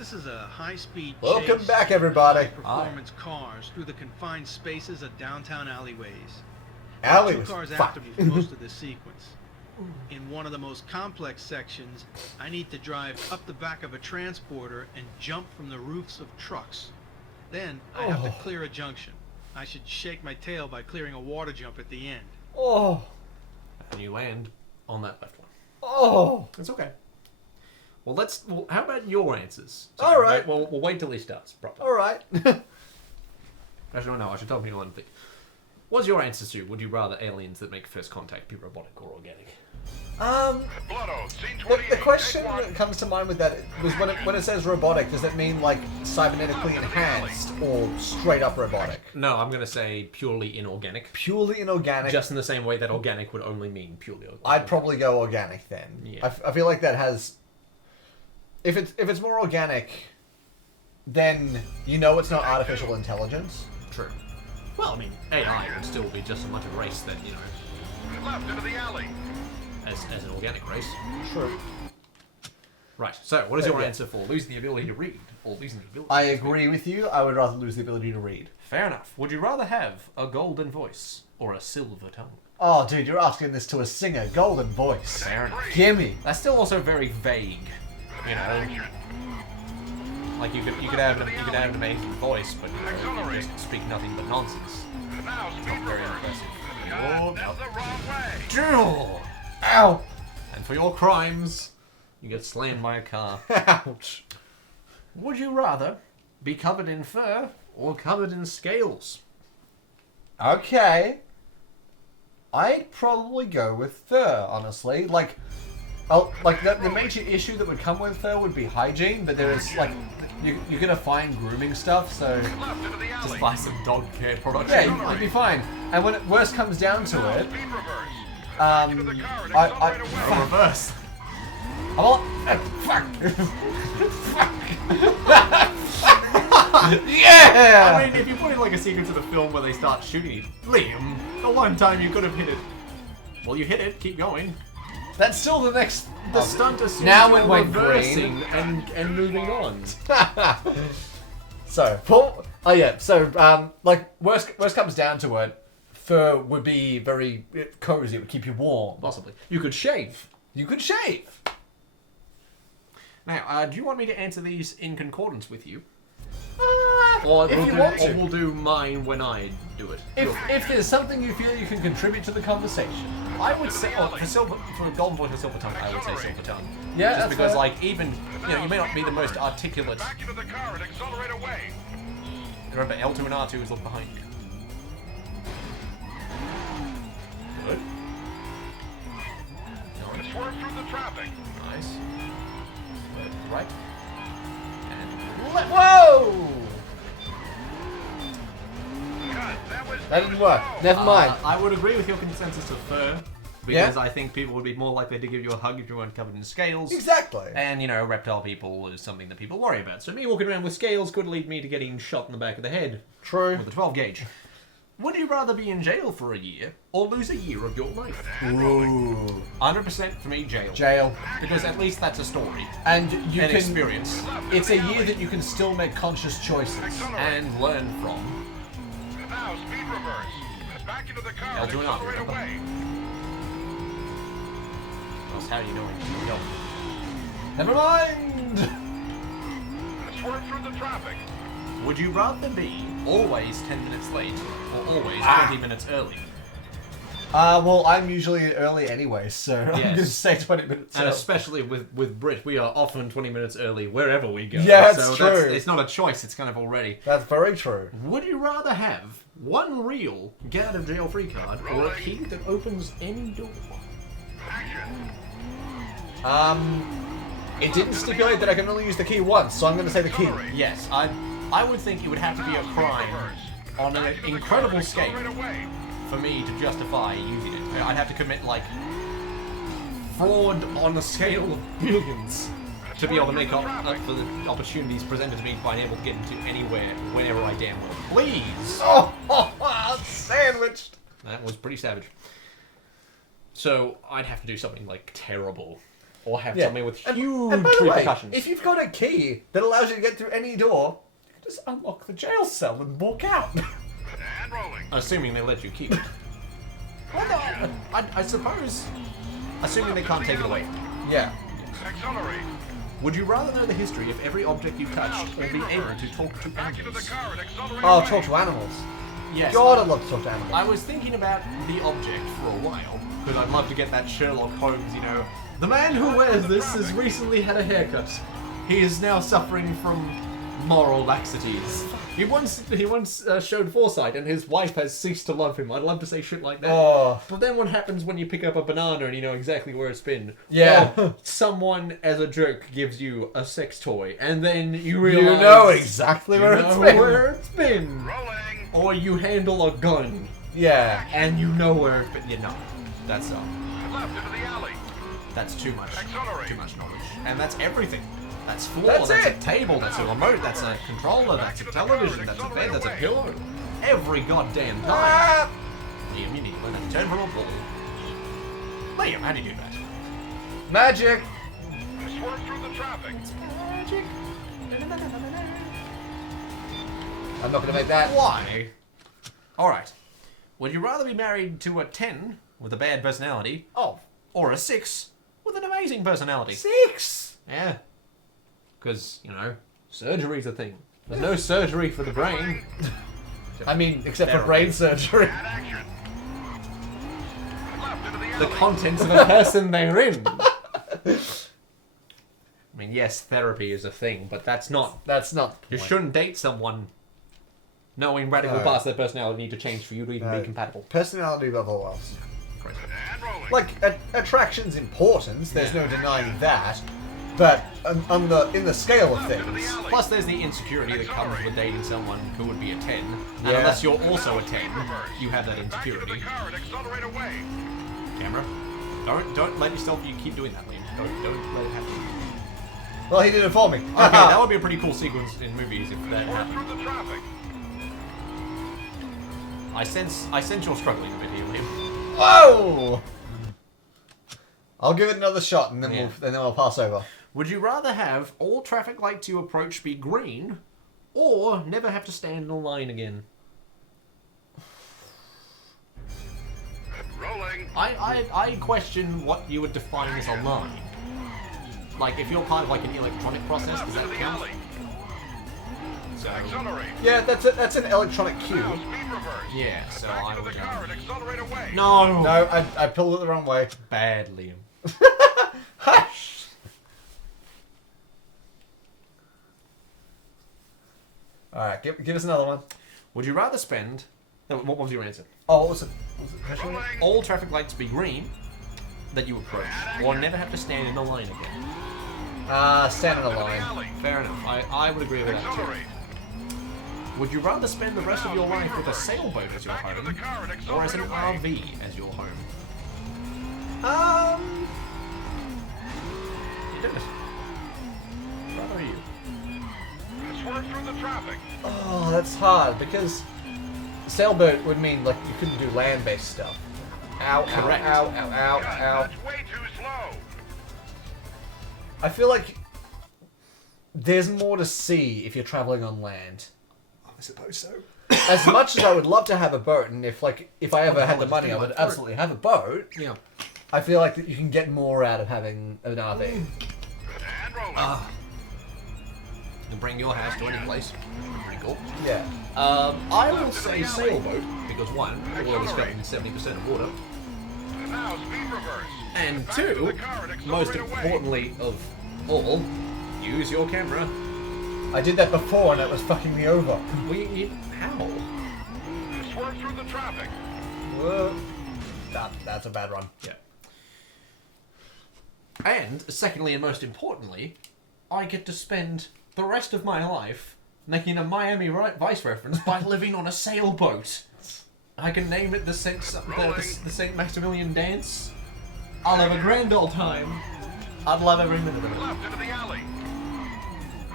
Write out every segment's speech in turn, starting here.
This is a high-speed Welcome chase back, everybody. high-performance cars through the confined spaces of downtown alleyways. Alley Two was cars fun. after me for most of this sequence. In one of the most complex sections, I need to drive up the back of a transporter and jump from the roofs of trucks. Then I have to clear a junction. I should shake my tail by clearing a water jump at the end. Oh, And you land on that left one. oh. It's okay. Well, how about your answers? All right. We'll wait till he starts properly. All right. Actually, no, I should tell you one thing. What's your answer to? Would you rather aliens that make first contact be robotic or organic? The question that comes to mind with that was when it says robotic, does that mean like cybernetically enhanced or straight up robotic? No, I'm going to say purely inorganic. Purely inorganic. Just in the same way that organic would only mean purely organic. I'd probably go organic then. Yeah. I feel like that has. If it's more organic, then you know it's not artificial intelligence. True. Well, I mean, AI would still be just as much a race that, you know, Left into the alley. as an organic race. True. Right, so what is your Yeah. answer for losing the ability to read or losing the ability I to speak? agree with you. I would rather lose the ability to read. Fair enough. Would you rather have a golden voice or a silver tongue? Oh, dude, you're asking this to a singer. Golden voice. Fair enough. Gimme. That's still also very vague, you know. Like you could have an amazing voice, but you know, you just speak nothing but nonsense. Now speed Not very reverse. impressive. God, that's the wrong way. Drill! Ow. And for your crimes, you get slammed by a car. Ouch. Would you rather be covered in fur or covered in scales? Okay. I'd probably go with fur, honestly. Like the major issue that would come with fur would be hygiene, but there is like you're gonna find grooming stuff, so Left into the alley. Just buy some dog care products. yeah, you'd be fine. And when it worst comes down to it, Speed reverse. I Or reverse. I'm all, fuck. Yeah. I mean, if you put in like a sequence of the film where they start shooting you, Liam, the one time you could have hit it. Well, you hit it. Keep going. That's still the next. The stunt assumes Now you're it went reversing green. and moving on. So, Paul. Oh yeah. So, like worst comes down to it, fur would be very cozy. It would keep you warm. Possibly. You could shave. You could shave. Now, do you want me to answer these in concordance with you? If you want to. Or we'll do mine when I do it. If there's something you feel you can contribute to the conversation. I would say, for golden voice or silver tongue, I would say silver tongue. Yeah, Just that's because, fair. like, even, you know, you may not be the most articulate. Back into the car and accelerate away. Remember, L2 and R2 is look behind you. Good. Nice. Swerve through the traffic. Nice. Good. Right. And Whoa! God, That didn't work. slow. Never mind. I would agree with your consensus of fur, Yeah? because I think people would be more likely to give you a hug if you weren't covered in scales. Exactly. And, you know, reptile people is something that people worry about. So me walking around with scales could lead me to getting shot in the back of the head True. with a 12 gauge. Would you rather be in jail for a year or lose a year of your life? Ooh. 100% for me, jail. Jail. Because at least that's a story. And you An can. experience. It's a year that you can still make conscious choices. And learn from. Now speed reverse. Back into the car I'll and do another. accelerate away. Else, how are you doing? Go. Never mind. Swerve through the traffic. Would you rather be always 10 minutes late or always 20 minutes early? Well, I'm usually early anyway, so I'm Yes. gonna say 20 minutes. And early. especially with Brit, we are often 20 minutes early wherever we go. Yeah, that's so true. It's not a choice, it's kind of already. That's very true. Would you rather have one real get out of jail free card or a key that opens any door? It didn't stipulate that I can only use the key once, so I'm gonna say the key. Yes, I would think it would have to be a crime on an incredible scale Accelerate away. for me to justify using it. I'd have to commit, like, fraud on a scale of billions to be able to make up for the opportunities presented to me by being able to get into anywhere, whenever I damn well please. Oh, sandwiched. That was pretty savage. So, I'd have to do something, like, terrible. or have Yeah. something with And huge by the way, repercussions. if you've got a key that allows you to get through any door, you can just unlock the jail cell and walk out. And rolling. Assuming they let you keep it. I suppose. Assuming they can't take it away. Yeah. Accelerate. Would you rather know the history of every object you touched or be able to talk to Back into the animals? car and accelerate Oh, away. talk to animals. Yes. God, I'd love to talk to animals. I was thinking about the object for a while, because I'd love to get that Sherlock Holmes, the man who wears this has recently had a haircut. He is now suffering from moral laxities. He once showed foresight, and his wife has ceased to love him. I'd love to say shit like that. Oh. But then what happens when you pick up a banana and you know exactly where it's been? Yeah. Or someone, as a joke, gives you a sex toy, and then you You realize... know exactly you where know it's been. where it's been. Rolling. Or you handle a gun, Yeah. and you know where it's been. You know. That's Left into the alley. That's too much. Accelerate. Too much knowledge. And that's everything. That's floor, That's that's it. a table, that's a remote, that's a controller, that's a television, that's a bed, that's a pillow. Every goddamn time. Ah! Liam, you need to learn how to turn from a ball. Liam, how do you do that? Magic. Swerve through the traffic. Magic. I'm not gonna make that. Why? Alright. Would you rather be married to a 10 with a bad personality, Oh, or a 6 with an amazing personality? 6. Yeah. Because, surgery's a thing. There's no surgery for the brain. I mean, except for Therapy. brain surgery. And action. Left into the The alley. contents of the person they're in. I mean, yes, therapy is a thing, but that's not... That's not. The You point. shouldn't date someone knowing radical No. parts of their personality need to change for you to even No. be compatible. Personality above all else. And rolling. Like attraction's important. There's Yeah. no denying that. But in the scale of Into the things, alley. Plus, there's the insecurity that comes with dating someone who would be a 10. And Yeah. unless you're also a 10, you have that Back into the insecurity. car and accelerate away. Camera, don't let yourself... You keep doing that, Liam. Don't let it happen. well, he did it for me. Okay, that would be a pretty cool sequence in movies if that Swerve happened. through the traffic. I sense you're struggling a bit here, Liam. Whoa! I'll give it another shot, and then Yeah. then I'll pass over. Would you rather have all traffic lights you approach be green, or never have to stand in a line again? Rolling. I question what you would define as a line. Like, if you're part of like an electronic process, does Left that into the count? alley. So, Accelerate. Yeah, that's an electronic cue. Now speed reverse. yeah, so Back I into would the car and accelerate away. No! No, I pulled it the wrong way. Bad, Liam. Hush! Alright, give us another one. Would you rather spend... No, what was your answer? Oh, what was it? What was it? Question? Rolling. All traffic lights be green that you approach, or never have to stand in a line again? Stand in a Into the line. alley. Fair enough. I would agree with that too. Accelerate. Would you rather spend the rest of your life with a sailboat as your Back into the home, car and or as accelerate an away. RV as your home? You did it. Proud of you. Swerve through the traffic. Oh, that's hard because sailboat would mean like you couldn't do land-based stuff. Ow! Correct. Ow! Ow! Ow! Ow! God, Ow! that's way too slow. I feel like there's more to see if you're traveling on land. I suppose so. As much as I would love to have a boat, and if I ever had the just money, think I would about it. absolutely have a boat. Yeah. I feel like that you can get more out of having an RV. And rolling. You bring your house to any place. Pretty cool. Yeah. I will say sailboat, because one, oil is covered in 70% of water, Now speed reverse. and Back into two, the car and most accelerate away. importantly of all, use your camera. I did that before, and it was fucking me over. How? Swerve through the traffic. Whoa. That's a bad run. Yeah. And, secondly and most importantly, I get to spend the rest of my life making a Miami Vice reference by living on a sailboat. I can name it the St. Maximilian Dance. I'll have a grand old time. I'd love every minute of it. Left into the alley.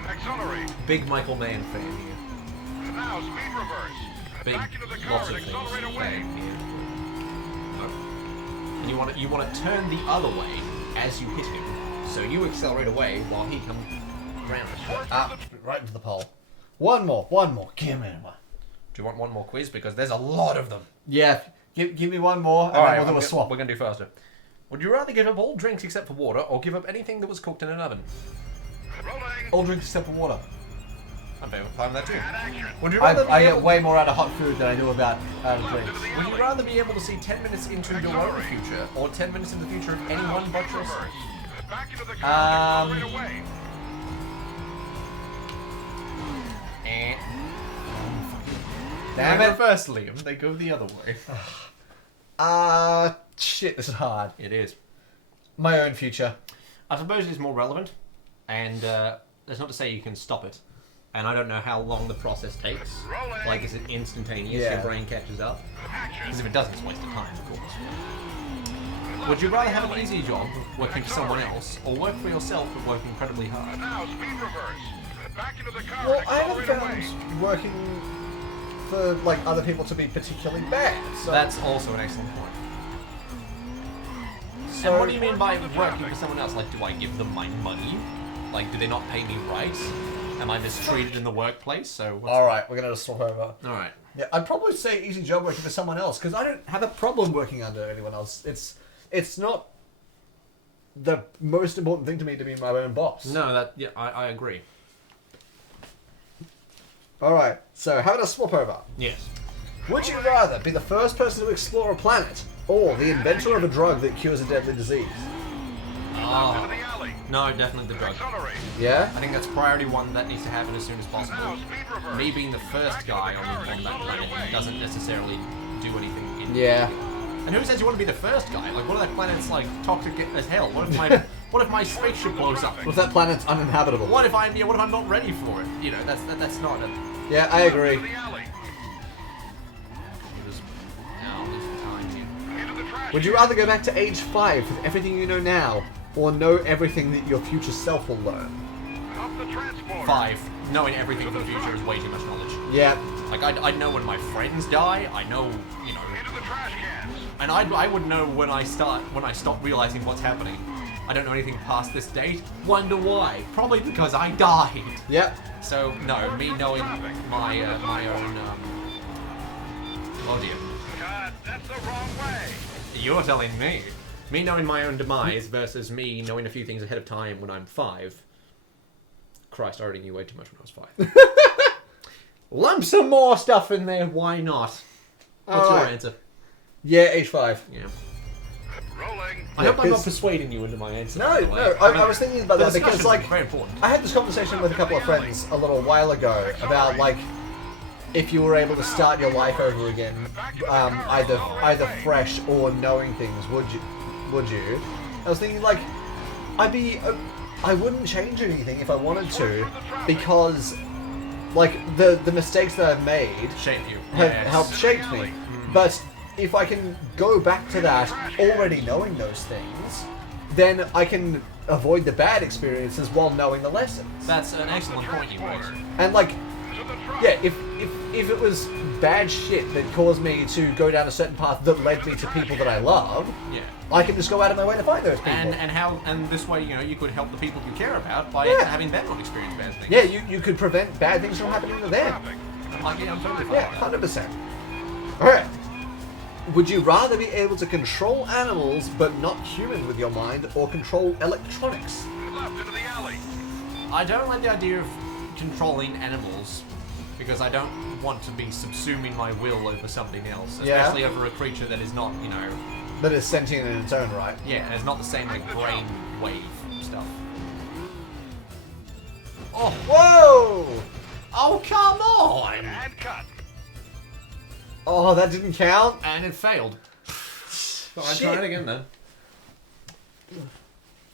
Accelerate. Big Michael Mann fan here. Now speed reverse. Big, Back into the car lots of and things accelerate away. fan here. And you want to turn the other way as you hit him, So you accelerate away while he comes around. Right into the pole. One more. Give me one. Do you want one more quiz? Because there's a lot of them. Yeah, give me one more, and Alright, then we'll do a swap. we're going to do faster. Would you rather give up all drinks except for water, or give up anything that was cooked in an oven? Rolling. All drinks except for water. I'm fine with that too. And action. Would you rather I be get able... way more out of hot food than I do about drinks. Would you rather be able to see 10 minutes into your own future, or 10 minutes in the future of anyone but yourself? Back into the car. Accelerate away. Eh. Damn In it. reverse, Liam. They go the other way. Shit, this is hard. It is. My own future. I suppose it's more relevant, and that's not to say you can stop it. And I don't know how long the process takes. Rolling. Like, is it instantaneous? Yeah. Your brain catches up? Action. Because if it doesn't, it's a waste of time, of course. Would you rather have an easy job working for someone else, or work for yourself but work incredibly hard? Now speed reverse. Back into the car. Well, and I haven't accelerate away. found working for like other people to be particularly bad. So, That's also an excellent point. so And what do you mean by working for someone else? Like, do I give them my money? Like, do they not pay me right? Am I mistreated in the workplace? So, what's... All right, we're gonna swap over. Alright. Yeah, I'd probably say easy job working for someone else because I don't have a problem working under anyone else. It's not the most important thing to me to be my own boss. No, yeah, I agree. All right, so having a swap over. Yes. Would you rather be the first person to explore a planet or the inventor of a drug that cures a deadly disease? Into Oh, the alley. no, definitely the drug. Accelerate. Yeah? I think that's priority one that needs to happen as soon as Now possible. speed reverse. Me being the first guy on that planet doesn't necessarily do anything. Yeah. And who says you want to be the first guy? Like, what if that planet's like toxic as hell? What if my spaceship blows up? What if that planet's uninhabitable? What if I'm not ready for it? You know, that's not a. Yeah, I agree. Into the alley. Now, lose the time here. Into the trash. Would you rather go back to age 5 with everything you know now or know everything that your future self will learn? Off the transporter. 5. Knowing everything for the future is way too much knowledge. Yeah. Like, I know when my friends die. I know, you know, Into the trash cans. and I would know when I stop realizing what's happening. I don't know anything past this date. Wonder why? Probably because I died. Yep. So no, me knowing my own. Oh dear. God, that's the wrong way. You're telling me. Me knowing my own demise versus me knowing a few things ahead of time when I'm 5. Christ, I already knew way too much when I was 5. Lump some more stuff in there, why not? What's your Alright. answer? Yeah, age 5. Yeah. Rolling. I hope I'm not 'cause- persuading you into my answer. No, by the way. no, I was thinking about the that because, discussion's like, very important. I had this conversation with a couple of friends a little while ago about, like, if you were able to start your life over again, either fresh or knowing things, would you? I was thinking, like, I wouldn't change anything if I wanted to, because, like, the mistakes that I've made Shape you. have Yes. helped shape me. But if I can go back to that already knowing those things, then I can avoid the bad experiences while knowing the lessons. That's an excellent point you raised. And, like, To the truck. yeah, if it was bad shit that caused me to go down a certain path that led me to people that I love, Yeah. I can just go out of my way to find those people. And this way, you know, you could help the people you care about by Yeah. having them not experience bad things. yeah, you could prevent bad things from happening to them. Like, yeah, I'm totally fine Yeah, with that. 100%. Alright. Would you rather be able to control animals but not humans with your mind, or control electronics? Left into the alley. I don't like the idea of controlling animals because I don't want to be subsuming my will over something else, Yeah. especially over a creature that is not, you know, That is sentient in its own right. yeah, it's not the same like brain wave stuff. Oh, Whoa! oh, come on! And cut. Oh, that didn't count? And it failed. Well, I'll Shit. try it again then.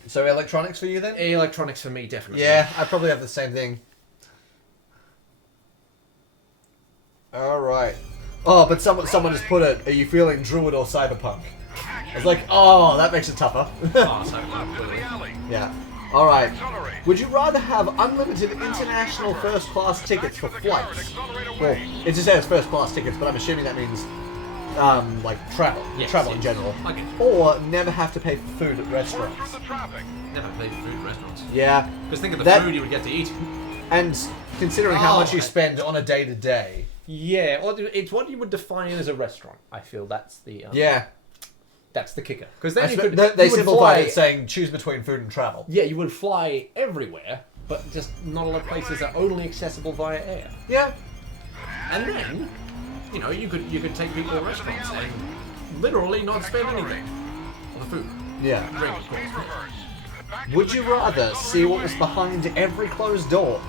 So electronics for you then? Electronics for me, definitely. Yeah, I probably have the same thing. Alright. Oh, but someone has put it, are you feeling druid or cyberpunk? I was like, oh, that makes it tougher. Oh, so Left into the alley. Yeah. Alright. Accelerate. Would you rather have unlimited international first class tickets for flights? Accelerate Well, away. it just says first class tickets, but I'm assuming that means like travel Yes, in yes. general, Okay. or never have to pay for food at Work restaurants. through the traffic. Never played food in restaurants. Yeah, Because think of the That- food you would get to eat. and considering how Oh, much you okay. spend on a day to day. Yeah, or it's what you would define as a restaurant. I feel that's the Yeah, that's the kicker. Because then they you would simplified fly, it saying choose between food and travel. Yeah, you would fly everywhere, but just not a lot of places are only accessible via air. Yeah, And then, you know, you could take people to restaurants and literally not spend anything on the food. yeah. Drink, of course. Speed reverse. Back into Would the you car. rather see what was behind every closed door,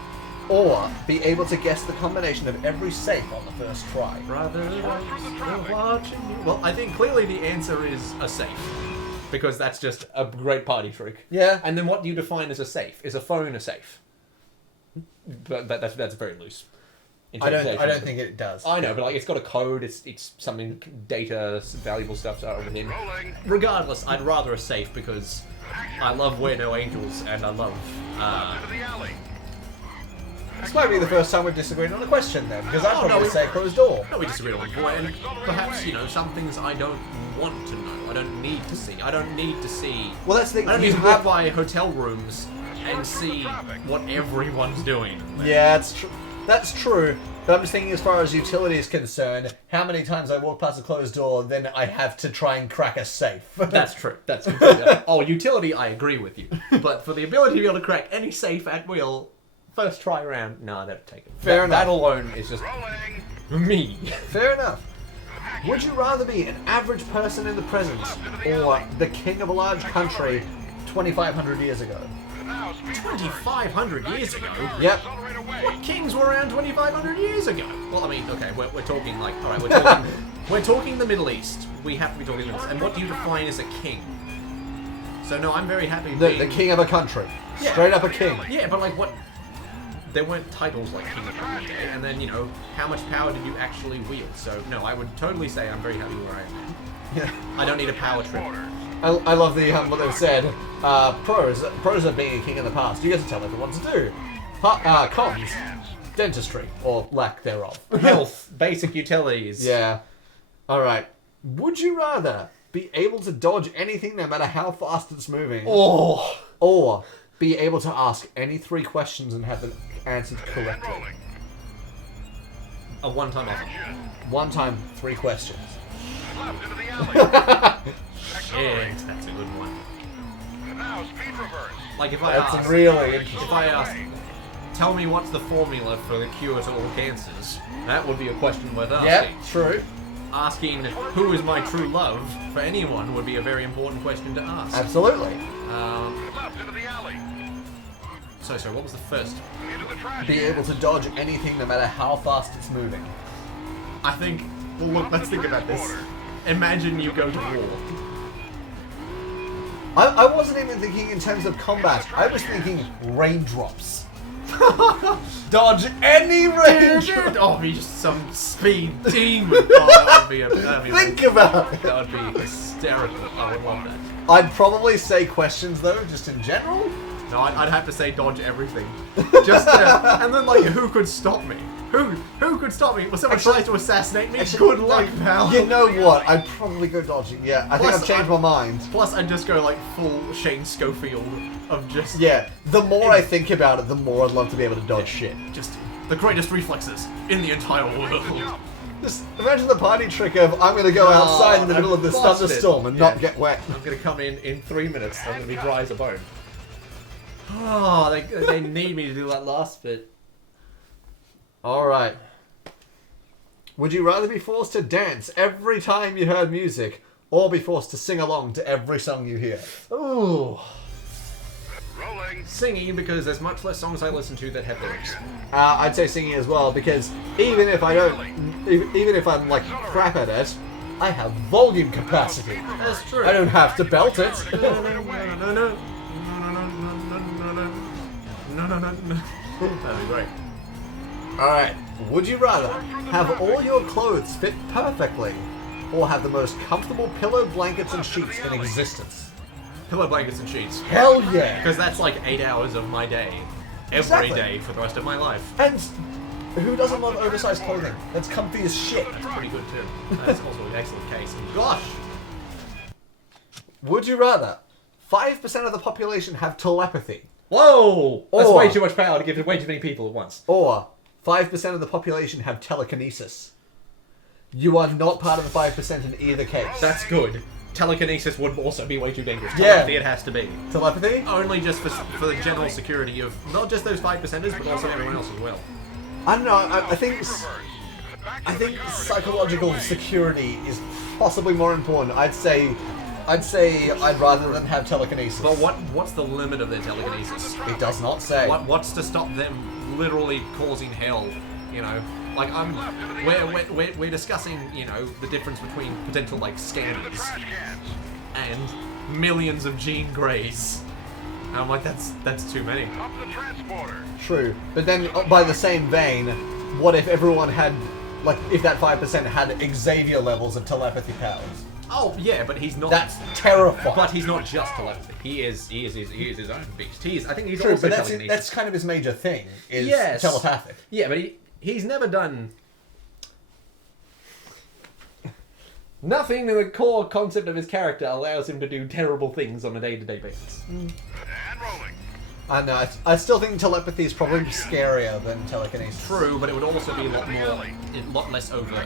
or be able to guess the combination of every safe on the first try? Rather Work through the traffic. watching you. Well, I think clearly the answer is a safe. Because that's just a great party trick. Yeah. And then what do you define as a safe? Is a phone a safe? But that's very loose. I don't interpretation. think it does. I know, but like it's got a code. It's something data valuable stuff within. Rolling. Regardless, I'd rather a safe because I love We're No Angels and I love. Into the alley. This might be the first time we've disagreed on a question then, because I'd Oh, no, probably we- say closed door. No, we disagree on point, and perhaps you know some things I don't want to know. I don't need to see. I don't need to see. Well, that's the thing. I don't you need to walk have- by hotel rooms and see what everyone's doing. Yeah, that's true. But I'm just thinking, as far as utility is concerned, how many times I walk past a closed door, then I have to try and crack a safe. That's true. That's completely. Oh, utility, I agree with you. But for the ability to be able to crack any safe at will, first try round, no, I'd have to take it. Fair enough. That alone is just Rolling. me. Fair enough. Would you rather be an average person in the present, or the king of a large country 2,500 years ago? Now speed reverse. 2,500 years ago? Yep. Accelerate away. What kings were around 2,500 years ago? Well, I mean, okay, we're talking like, all right, we're talking the Middle East. We have to be talking the Middle East. And what do you define as a king? So no, I'm very happy The being... king of a country. Yeah. Straight up a king. Yeah, but like what? There weren't titles like king of the day, and then you know how much power did you actually wield? So no, I would totally say I'm very happy where I am. Yeah. I don't need a power trip. I love the what they've said. Pros of being a king in the past. You get to tell everyone what to do. Cons, dentistry or lack thereof. Health, basic utilities. Yeah. All right. Would you rather be able to dodge anything no matter how fast it's moving, Oh. or be able to ask any 3 questions and have them answered correctly? Rolling. A one-time offer. One time, 3 questions. Left into the alley. Accelerate. Yeah, that's a good one. Now speed reverse. Like if I That's ask, really interesting. if I ask, tell me what's the formula for the cure to all cancers, that would be a question worth asking. Yep, true. Asking who is my true love for anyone would be a very important question to ask. Absolutely. Left into the alley. So what was the first? Into the trash. Be able to dodge anything no matter how fast it's moving. I think. Well, look. Let's think about this. Imagine you go to war. I wasn't even thinking in terms of combat. I was thinking raindrops. Dodge any raindrop. Oh, be just some speed demon. Oh, that would be Think about it. that would be hysterical. I would love that. I'd probably say questions though, just in general. No, I'd have to say dodge everything. Just and then like, who could stop me? Who could stop me? When someone tries to assassinate me, good luck, pal. You know what? I'd probably go dodging. Yeah, I think Plus, I've changed my mind. Plus, I'd just go like full Shane Schofield of just Yeah, the more I think about it, the more I'd love to be able to dodge shit. just the greatest reflexes in the entire world. Just imagine the party trick of I'm going to go outside in the middle of this busted. thunderstorm and Yeah. not get wet. I'm gonna come in 3 minutes. I'm gonna be dry as a bone. Oh, they need me to do that last bit. All right. Would you rather be forced to dance every time you heard music, or be forced to sing along to every song you hear? Ooh. Rolling. Singing, because there's much less songs I listen to that have lyrics. I'd say singing as well, because even if I'm like crap at it, I have volume capacity. That's true. I don't have to belt it. That'd be great. Alright, would you rather have all your clothes fit perfectly, or have the most comfortable pillow, blankets, and sheets in existence? Pillow, blankets, and sheets. Hell yeah! Because that's like 8 hours of my day. Every day Exactly. for the rest of my life. And Who doesn't love oversized clothing? That's comfy as shit. That's pretty good too. That's also an excellent case. And gosh! Would you rather 5% of the population have telepathy, Whoa! That's Or- way too much power to give to way too many people at once. or 5% of the population have telekinesis? You are not part of the 5% in either case. That's good. Telekinesis would also be way too dangerous. Yeah. Telepathy it has to be. Telepathy? Only just for the general security of not just those 5%ers, but also everyone else as well. I don't know. I think psychological security is possibly more important. I'd say I'd rather than have telekinesis. But what's the limit of their telekinesis? It does not say. What's to stop them literally causing hell? You know, like we're discussing, you know, the difference between potential like scanners and millions of Jean Greys. And I'm like, that's too many. Up the transporter. True, but then by the same vein, what if everyone had, like, if that 5% had Xavier levels of telepathy powers? Oh yeah, but he's not. That's terrifying. But he's not just telepathy. He is his own beast. I think he's True, also but telekinesis. that's kind of his major thing, is Yes. telepathic. Yeah, but he's never done nothing in the core concept of his character allows him to do terrible things on a day-to-day basis. And rolling. I know, I still think telepathy is probably scarier than telekinesis. True, but it would also be a lot less overt.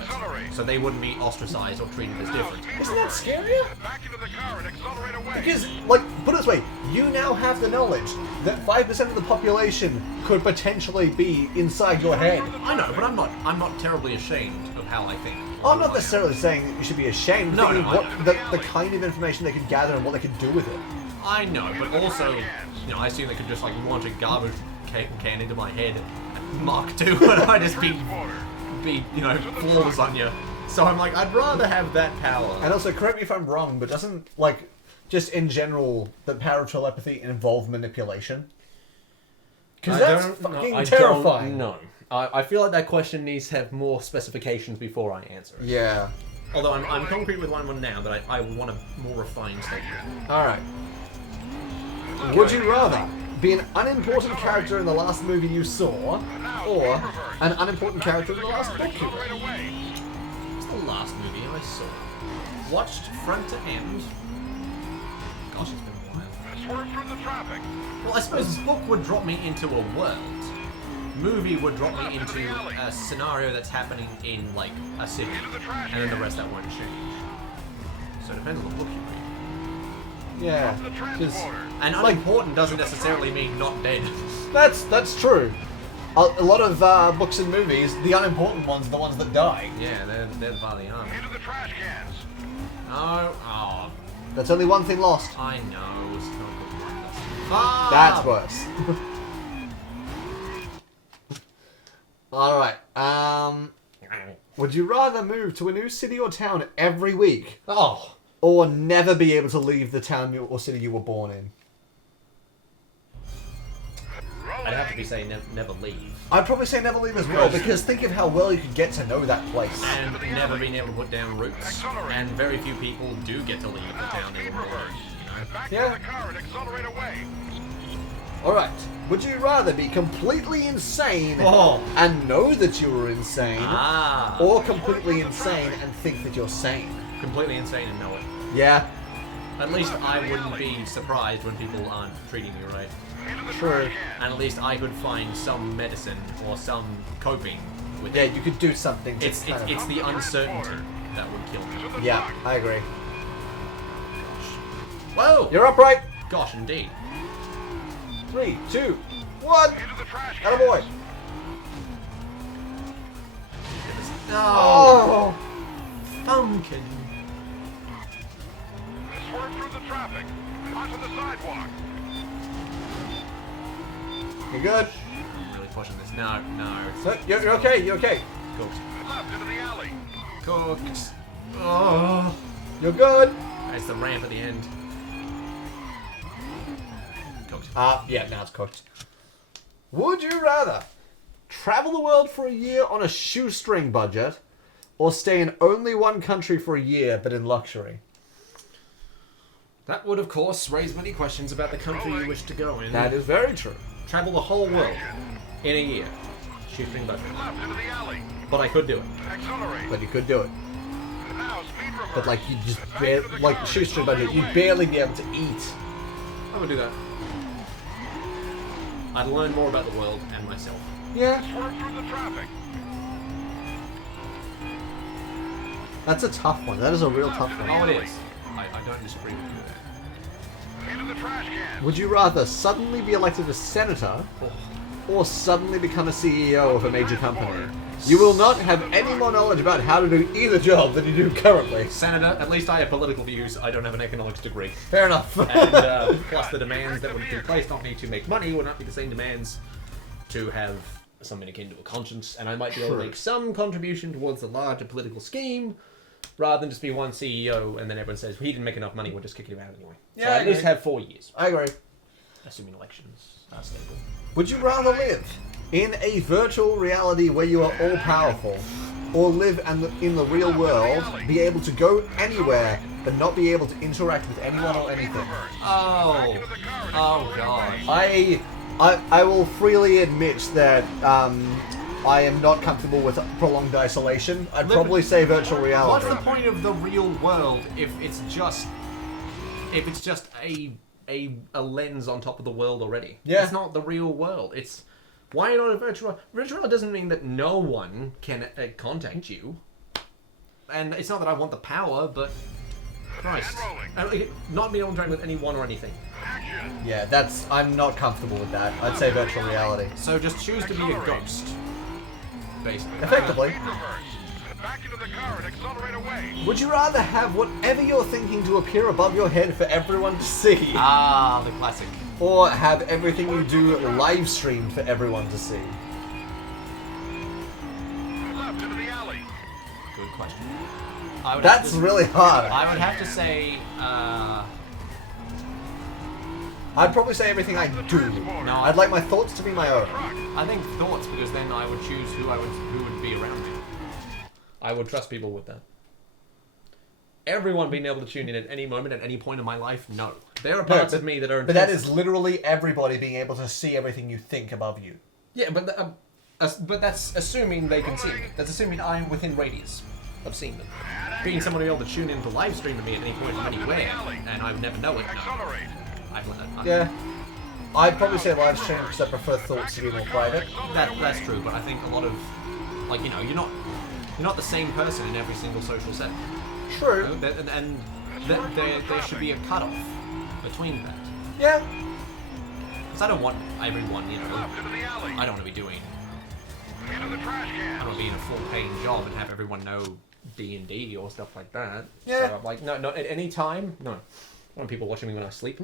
So they wouldn't be ostracized or treated as different. Isn't that scarier? Back into the car and accelerate away. Because, like, put it this way, you now have the knowledge that 5% of the population could potentially be inside your head. I know, but I'm not terribly ashamed of how I think. I'm not necessarily saying that you should be ashamed. No, thinking no, what I- the kind of information they could gather and what they could do with it. I know, but also, you know, I assume they could just like launch a garbage can into my head, Mark II, and I'd just be you know, flawless on you. So I'm like, I'd rather have that power. And also, correct me if I'm wrong, but doesn't, like, just in general, the power of telepathy involve manipulation? Because that's fucking terrifying. No. I feel like that question needs to have more specifications before I answer it. Yeah. Although I'm concrete with one now, but I want a more refined statement. Alright. Would you rather be an unimportant character in the last movie you saw, or an unimportant character in the last book you read? What's the last movie I saw? Watched front to end. Gosh, it's been a while. Swerve through the traffic. Well, I suppose book would drop me into a world. Movie would drop me into a scenario that's happening in, like, a city. And then the rest that won't change. So it depends on the book you read. Yeah. Because And unimportant doesn't necessarily mean not dead. that's true. A lot of books and movies, the unimportant ones are the ones that die. Yeah, they're the part of the army. Into the trash cans. No, oh, That's only one thing lost. I know. It's not good like that. That's worse. Alright, would you rather move to a new city or town every week, Oh, or never be able to leave the town or city you were born in? I'd have to be saying never leave. I'd probably say never leave as well, because think of how well you could get to know that place. And never being able to put down roots. And very few people do get to leave the town they were born in, you know? Back Yeah. into the car and accelerate away. Alright, would you rather be completely insane Oh. and know that you were insane, Ah. or completely insane and think that you're sane? Completely insane and know it. Yeah, At least I wouldn't be surprised when people aren't treating me right. true. And at least I could find some medicine or some coping with Yeah, it. you could do something to It's the uncertainty that would kill me. Yeah, I agree. Whoa! You're upright. Gosh, indeed. 3, 2, 1. Into the trash cans. Attaboy. No! Oh. Pumpkin. Swerve through the traffic. Onto the sidewalk. You're good. I'm really pushing this. No. So, you're okay. You're okay. Cooked. Left into the alley. Cooked. Oh. You're good. It's the ramp at the end. Cooked. Yeah, now it's cooked. Would you rather travel the world for a year on a shoestring budget, or stay in only one country for a year but in luxury? That would, of course, raise many questions about the country you wish to go in. That is very true. Travel the whole world in a year. shoestring budget. Left into the alley. But I could do it. Accelerate. But you could do it. Now speed reverse. But like you just like shoestring budget, you'd barely be able to eat. I would do that. I'd learn more about the world and myself. Yeah, Swerve through the traffic. that's a tough one. That is a real tough one. Oh, it is. I don't disagree with you there. Into the trash can. Would you rather suddenly be elected a senator or suddenly become a CEO of a major company? You will not have any more knowledge about how to do either job than you do currently. Senator, at least I have political views. I don't have an economics degree. Fair enough. And plus the demands that would be placed on me to make money would not be the same demands to have something akin to a conscience, and I might be able to make some contribution towards the larger political scheme, rather than just be one CEO and then everyone says, well, he didn't make enough money, we'll just kick him out anyway. Yeah, so I at least agree. have 4 years, I agree. assuming elections are stable. Would you rather live in a virtual reality where you are all powerful, or live in the real world, be able to go anywhere, but not be able to interact with anyone or anything? Oh god. I will freely admit that I am not comfortable with prolonged isolation. I'd probably say virtual reality. What's the point of the real world if it's just a lens on top of the world already? Yeah. It's not the real world. It's why not a virtual? Virtual doesn't mean that no one can contact you. And it's not that I want the power, but Christ, not being able to interact with anyone or anything. Yeah, I'm not comfortable with that. I'd say virtual reality. So just choose to be a ghost, basically. Effectively. Speed reverse. Back into the car and accelerate away. Would you rather have whatever you're thinking to appear above your head for everyone to see? Ah, the classic. Or have everything you do live streamed for everyone to see? Left into the alley. Good question. I would That's have to, really hard. I would have to say, I'd probably say everything I do. no. I'd like my thoughts to be my own. I think thoughts, because then I would choose who would be around me. I would trust people with that. Everyone being able to tune in at any moment, at any point in my life, no. There are parts of me that are. But that is literally everybody being able to see everything you think above you. Yeah, but that's assuming they can see me. That's assuming I'm within radius of seeing them. Being someone who be able to tune in to live stream to me at any point from anywhere, and I would never know it. No. Accelerate. Yeah. I'd probably say live stream because I prefer thoughts to be more private. That's true, but I think a lot of, like, you know, you're not the same person in every single social setting. True. You know? And there should be a cutoff between that. Yeah. Because I don't want everyone, you know, Left into the alley. I don't want to be doing, Into the trash I can. don't want to be in a full-paying job and have everyone know D&D or stuff like that. Yeah. So I'm like, no, not at any time. No. I want people watching me when I sleep.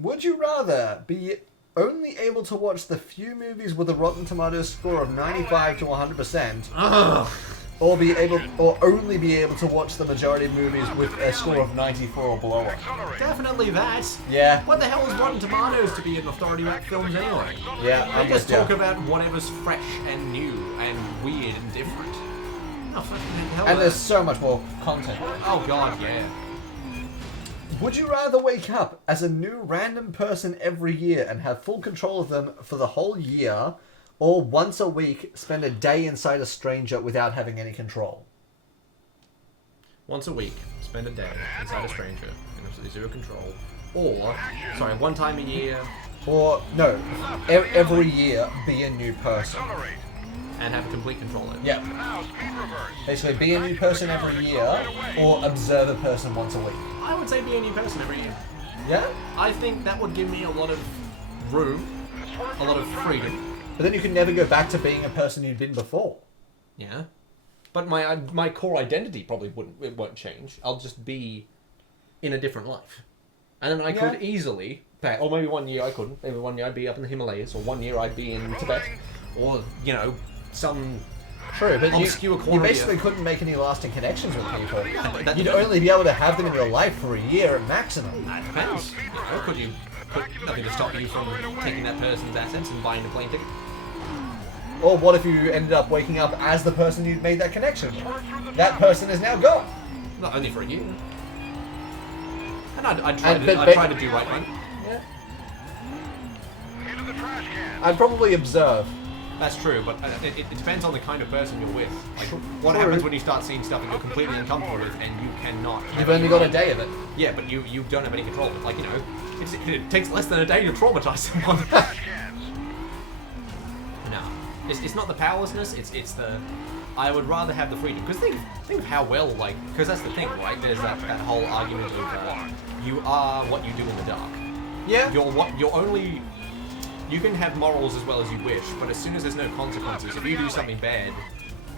Would you rather be only able to watch the few movies with a Rotten Tomatoes score of 95 to 100%, Ugh. or only be able to watch the majority of movies with a score of 94 or below? Accelerate. Definitely that. Yeah. What the hell is Rotten Tomatoes to be an authority about films anyway? Yeah, They I'm just with talk you. about whatever's fresh and new and weird and different. Oh, fucking hell. And there's so much more content. Oh god, yeah. Would you rather wake up as a new random person every year and have full control of them for the whole year, or once a week spend a day inside a stranger without having any control? Once a week, spend a day inside a stranger in absolutely zero control. Or, sorry, one time a year Or, no, every year be a new person. Accelerate. and have complete control over it. Yep. Now speed reverse. Basically, be a new person every year, or observe a person once a week. I would say be a new person every year. Yeah? I think that would give me a lot of room, a lot of freedom. But then you can never go back to being a person you'd been before. Yeah. But my core identity probably won't change. I'll just be in a different life. And then I could easily, or maybe one year I couldn't. Maybe one year I'd be up in the Himalayas, or one year I'd be in Tibet, or, you know, some True, but obscure you corner. basically couldn't make any lasting connections with people. That You'd depends. only be able to have them in your life for a year at maximum. That depends. You know, could nothing to stop you from taking that person's assets and buying a plane ticket. Or what if you ended up waking up as the person you'd made that connection with? That person is now gone. Not only for a year. And I'd And- try to do right, right? Yeah. Into the trash can. I'd probably observe. That's true, but it depends on the kind of person you're with. Like, what True. happens when you start seeing stuff that you're completely uncomfortable with and you cannot... You've only got a day of it. Yeah, but you don't have any control. Like, you know, it takes less than a day to traumatize someone. Trash cans. No. It's not the powerlessness, it's the... I would rather have the freedom. Because think of how well, like... Because that's the thing, right? There's that whole argument of you are what you do in the dark. Yeah. You're only... You can have morals as well as you wish, but as soon as there's no consequences, if you do something bad,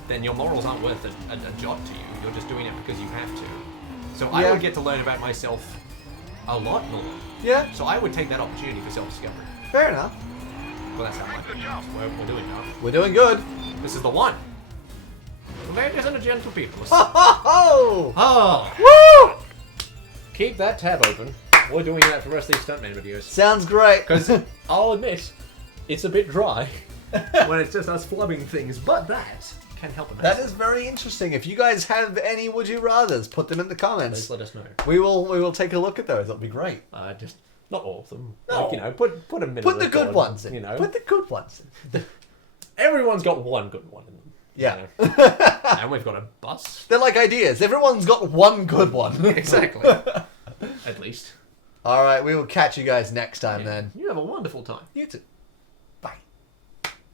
then your morals aren't worth a jot to you. You're just doing it because you have to. So I Yeah. would get to learn about myself a lot more. Yeah. So I would take that opportunity for self-discovery. Fair enough. Well, that's how we're doing now. We're doing good. This is the one. Ladies and gentle people. Ho ho Oh! ho! Woo! Keep that tab open. We're doing that for the rest of these Stuntman videos. Sounds great. Because I'll admit, it's a bit dry when it's just us flubbing things, but that can help immensely. That is very interesting. If you guys have any would you rathers, put them in the comments. Please let us know. We will take a look at those. That'll be great. Just not all of them. No. Like, you know, put a minute. Put the good ones in. You know, Put the good ones in. everyone's got one good one in them. Yeah. You know? And we've got a bus. They're like ideas. Everyone's got one good one. Exactly. At least. All right, we will catch you guys next time then. You have a wonderful time. You too.